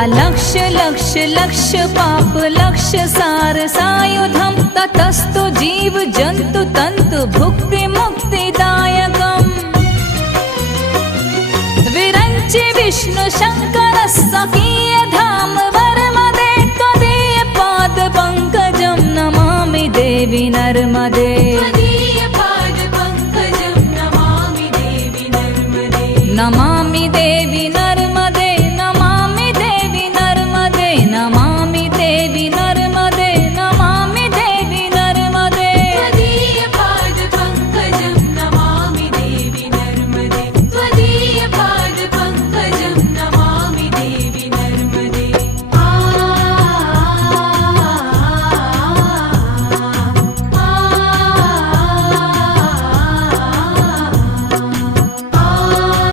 अलक्ष लक्ष लक्ष पाप लक्ष सार सायुधम ततस्तु जीव जंतु तंतु भुक्ति मुक्तिदायकम् विरंचि विष्णु शंकर स्वकीय धाम वर्मदे त्वदीय पाद पंकजं नमामि देवी नर्मदे नमामि देवी नर्मदे।